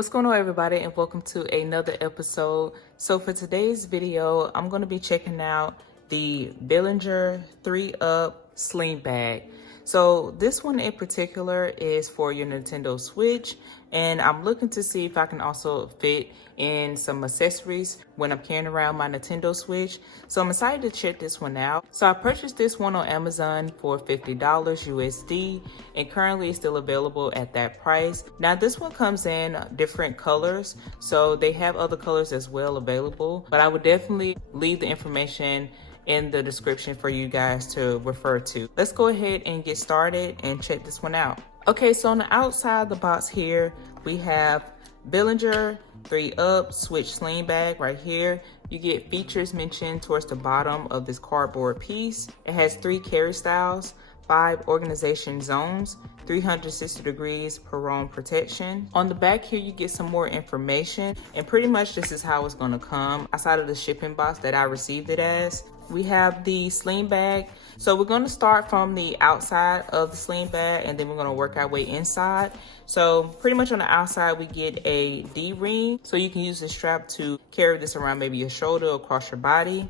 What's going on, everybody, and welcome to another episode. So for today's video, I'm going to be checking out the Behringer 3-Up Sling Bag. So this one in particular is for your Nintendo Switch, and I'm looking to see if I can also fit in some accessories when I'm carrying around my Nintendo Switch. So I'm excited to check this one out. So I purchased this one on Amazon for $50 USD, and currently it's still available at that price. Now this one comes in different colors, so they have other colors as well available, but I would definitely leave the information in the description for you guys to refer to. Let's go ahead and get started and check this one out. Okay, so on the outside of the box here, we have Behringer 3-Up Switch Sling Bag right here. You get features mentioned towards the bottom of this cardboard piece. It has 3 carry styles, 5 organization zones, 360 degrees Perron protection. On the back here, you get some more information, and pretty much this is how it's gonna come outside of the shipping box that I received it as. We have the sling bag. So we're gonna start from the outside of the sling bag, and then we're gonna work our way inside. So pretty much on the outside, we get a D-ring. So you can use this strap to carry this around maybe your shoulder or across your body.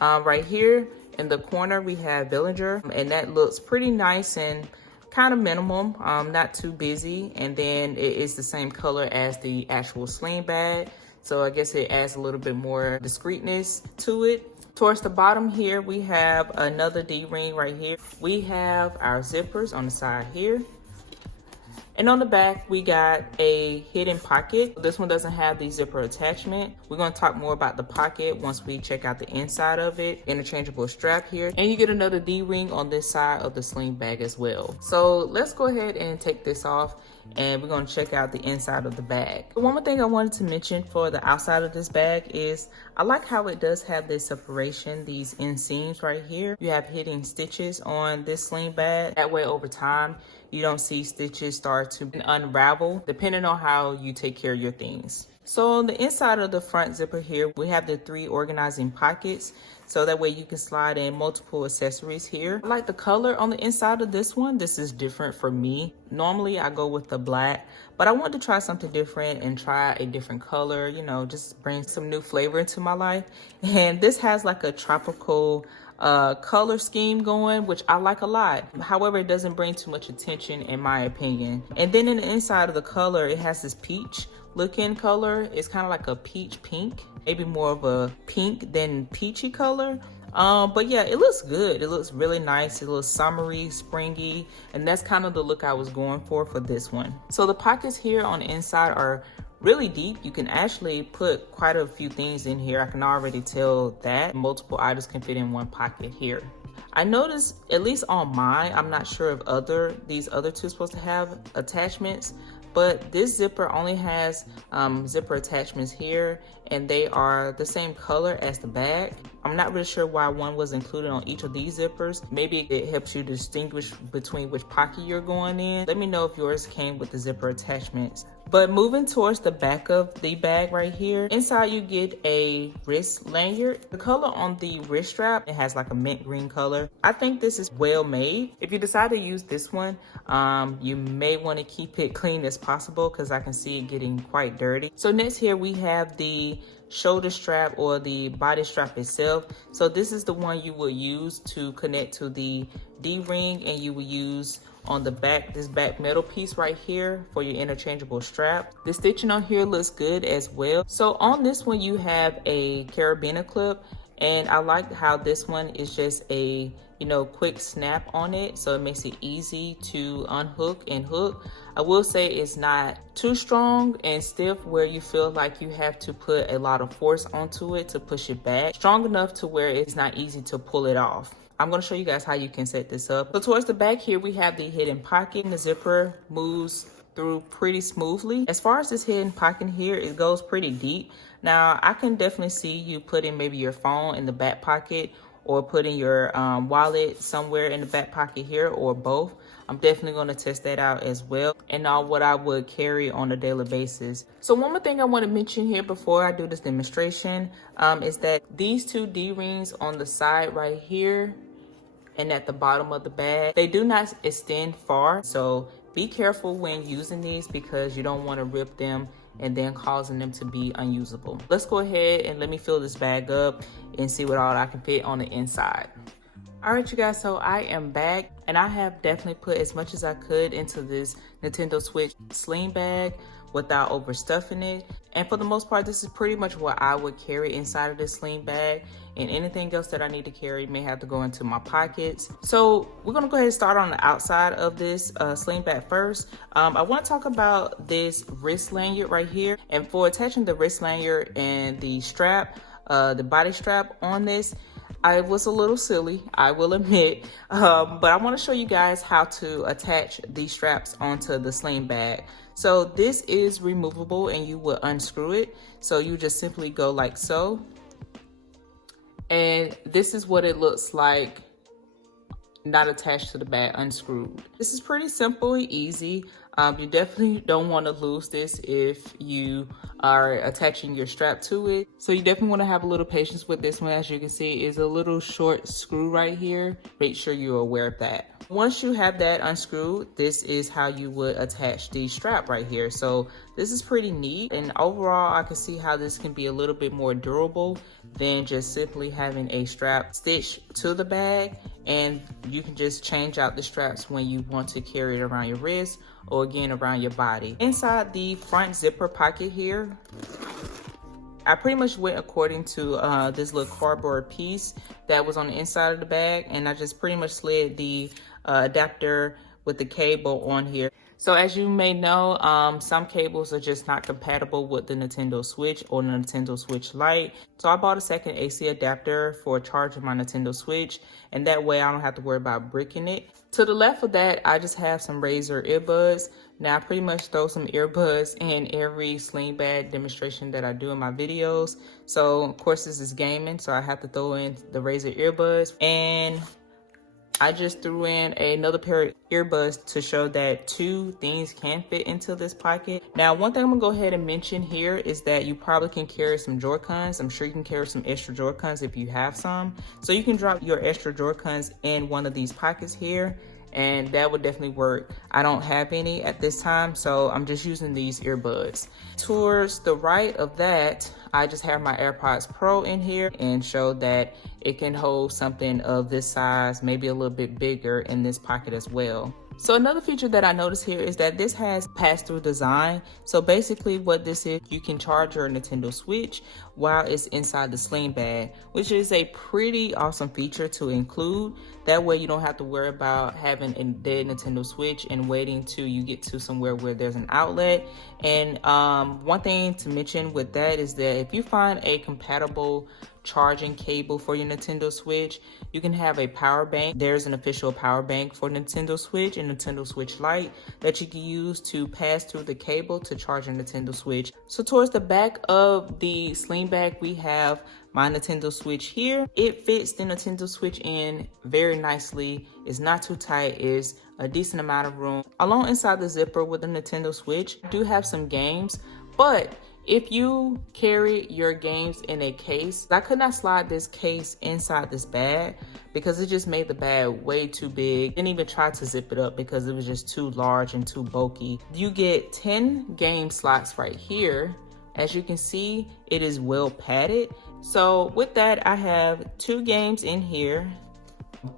Right here in the corner, we have Behringer, and that looks pretty nice and kind of minimum, not too busy. And then it is the same color as the actual sling bag. So I guess it adds a little bit more discreetness to it. Towards the bottom here, we have another D-ring right here. We have our zippers on the side here. And on the back, we got a hidden pocket. This one doesn't have the zipper attachment. We're gonna talk more about the pocket once we check out the inside of it. Interchangeable strap here. And you get another D-ring on this side of the sling bag as well. So let's go ahead and take this off, and we're gonna check out the inside of the bag. One more thing I wanted to mention for the outside of this bag is I like how it does have this separation, these inseams right here. You have hidden stitches on this sling bag. That way over time, you don't see stitches start to unravel depending on how you take care of your things. So on the inside of the front zipper here, we have the 3 organizing pockets. So that way you can slide in multiple accessories here. I like the color on the inside of this one. This is different for me. Normally I go with the black, but I wanted to try something different and try a different color, you know, just bring some new flavor into my life. And this has like a tropical color scheme going, which I like a lot. However, it doesn't bring too much attention in my opinion. And then in the inside of the color, it has this peach looking color. It's kind of like a peach pink, maybe more of a pink than peachy color. But yeah, it looks good. It looks really nice. It looks summery, springy, and that's kind of the look I was going for this one. So the pockets here on the inside are really deep. You can actually put quite a few things in here. I can already tell that multiple items can fit in one pocket here. I noticed, at least on mine, I'm not sure if these other 2 supposed to have attachments, but this zipper only has zipper attachments here, and they are the same color as the bag. I'm not really sure why one was included on each of these zippers. Maybe it helps you distinguish between which pocket you're going in. Let me know if yours came with the zipper attachments. But moving towards the back of the bag right here, inside you get a wrist lanyard. The color on the wrist strap, it has like a mint green color. I think this is well made. If you decide to use this one, you may want to keep it clean as possible because I can see it getting quite dirty. So next here we have the shoulder strap or the body strap itself. So this is the one you will use to connect to the D-ring, and you will use on the back, this back metal piece right here for your interchangeable strap. The stitching on here looks good as well. So on this one, you have a carabiner clip, and I like how this one is just a, you know, quick snap on it. So it makes it easy to unhook and hook. I will say it's not too strong and stiff where you feel like you have to put a lot of force onto it to push it back. Strong enough to where it's not easy to pull it off. I'm going to show you guys how you can set this up. So towards the back here, we have the hidden pocket. The zipper moves through pretty smoothly. As far as this hidden pocket here, it goes pretty deep. Now, I can definitely see you putting maybe your phone in the back pocket, or putting your wallet somewhere in the back pocket here, or both. I'm definitely going to test that out as well, and what I would carry on a daily basis. So one more thing I want to mention here before I do this demonstration is that these 2 D-rings on the side right here and at the bottom of the bag, they do not extend far. So be careful when using these because you don't want to rip them and then causing them to be unusable. Let's go ahead and let me fill this bag up and see what all I can fit on the inside. All right, you guys, so I am back, and I have definitely put as much as I could into this Nintendo Switch sling bag without overstuffing it. And for the most part, this is pretty much what I would carry inside of this sling bag, and anything else that I need to carry may have to go into my pockets. So we're gonna go ahead and start on the outside of this sling bag first. I want to talk about this wrist lanyard right here, and for attaching the wrist lanyard and the strap, the body strap on this, I was a little silly, I will admit, but I want to show you guys how to attach these straps onto the sling bag. So this is removable, and you will unscrew it. So you just simply go like so. And this is what it looks like not attached to the bag, unscrewed. This is pretty simple and easy. You definitely don't want to lose this if you are attaching your strap to it. So you definitely want to have a little patience with this one. As you can see, is a little short screw right here. Make sure you're aware of that. Once you have that unscrewed, this is how you would attach the strap right here. So this is pretty neat, and overall I can see how this can be a little bit more durable than just simply having a strap stitched to the bag, and you can just change out the straps when you want to carry it around your wrist or again around your body. Inside the front zipper pocket here, I pretty much went according to this little cardboard piece that was on the inside of the bag, and I just pretty much slid the adapter with the cable on here. So as you may know, some cables are just not compatible with the Nintendo Switch or the Nintendo Switch Lite. So I bought a second AC adapter for charging my Nintendo Switch, and that way I don't have to worry about bricking it. To the left of that, I just have some Razer earbuds. Now I pretty much throw some earbuds in every sling bag demonstration that I do in my videos. So of course this is gaming, so I have to throw in the Razer earbuds, and I just threw in another pair of earbuds to show that two things can fit into this pocket. Now, one thing I'm gonna go ahead and mention here is that you probably can carry some Joy-Cons. I'm sure you can carry some extra Joy-Cons if you have some. So you can drop your extra Joy-Cons in one of these pockets here, and that would definitely work. I don't have any at this time, so I'm just using these earbuds. Towards the right of that, I just have my AirPods Pro in here and show that it can hold something of this size, maybe a little bit bigger in this pocket as well. So another feature that I noticed here is that this has pass-through design. So basically what this is, you can charge your Nintendo Switch while it's inside the sling bag, which is a pretty awesome feature to include. That way you don't have to worry about having a dead Nintendo Switch and waiting till you get to somewhere where there's an outlet. And one thing to mention with that is that if you find a compatible charging cable for your Nintendo Switch, you can have a power bank. There's an official power bank for Nintendo Switch and Nintendo Switch Lite that you can use to pass through the cable to charge your Nintendo Switch. So towards the back of the sling bag, we have my Nintendo Switch here. It fits the Nintendo Switch in very nicely. It's not too tight. It's a decent amount of room. Along inside the zipper with the Nintendo Switch, I do have some games, but if you carry your games in a case, I could not slide this case inside this bag because it just made the bag way too big. Didn't even try to zip it up because it was just too large and too bulky. You get 10 game slots right here. As you can see, it is well padded. So with that, I have 2 games in here.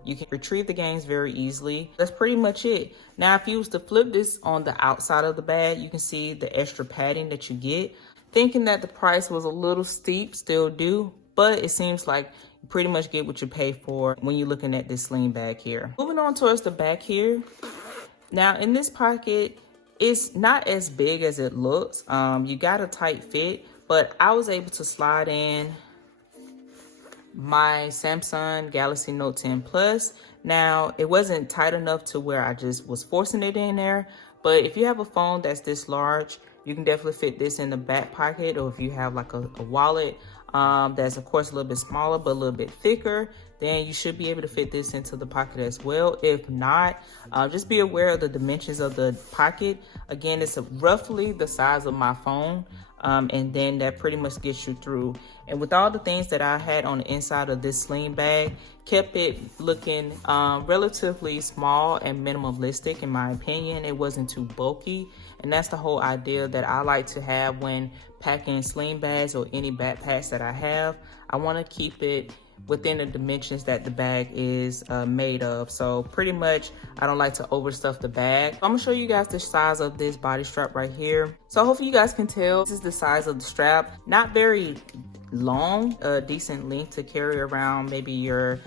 You can retrieve the games very easily. That's pretty much it. Now, if you was to flip this on the outside of the bag, you can see the extra padding that you get. Thinking that the price was a little steep, still do, but it seems like you pretty much get what you pay for when you're looking at this sling bag here. Moving on towards the back here. Now in this pocket, it's not as big as it looks. You got a tight fit, but I was able to slide in my Samsung Galaxy Note 10 Plus. Now, it wasn't tight enough to where I just was forcing it in there, but if you have a phone that's this large, you can definitely fit this in the back pocket, or if you have like a wallet that's of course a little bit smaller but a little bit thicker, then you should be able to fit this into the pocket as well. If not, just be aware of the dimensions of the pocket. Again, it's roughly the size of my phone, and then that pretty much gets you through. And with all the things that I had on the inside of this sling bag, kept it looking relatively small and minimalistic in my opinion. It wasn't too bulky, And that's the whole idea that I like to have when packing sling bags or any backpacks that I have. I want to keep it within the dimensions that the bag is made of. So pretty much I don't like to overstuff the bag. I'm gonna show you guys the size of this body strap right here. So hopefully you guys can tell this is the size of the strap. Not very long, a decent length to carry around maybe your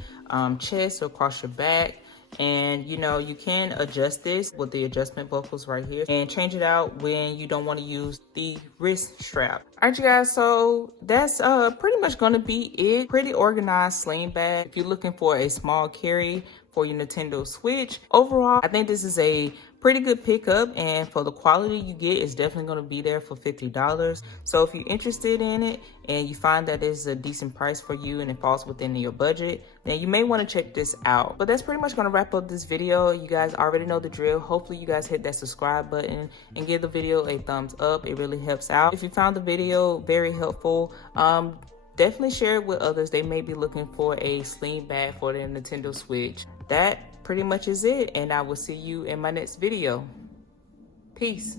chest or across your back. And you know, you can adjust this with the adjustment buckles right here and change it out when you don't want to use the wrist strap. All right, you guys, so that's pretty much gonna be it. Pretty organized sling bag if you're looking for a small carry for your Nintendo Switch. Overall, I think this is a pretty good pickup, and for the quality you get, it's definitely going to be there for $50. So if you're interested in it and you find that it's a decent price for you and it falls within your budget, then you may want to check this out. But that's pretty much going to wrap up this video. You guys already know the drill. Hopefully you guys hit that subscribe button and give the video a thumbs up. It really helps out. If you found the video very helpful, definitely share it with others. They may be looking for a sling bag for their Nintendo Switch. That pretty much is it, and I will see you in my next video. Peace.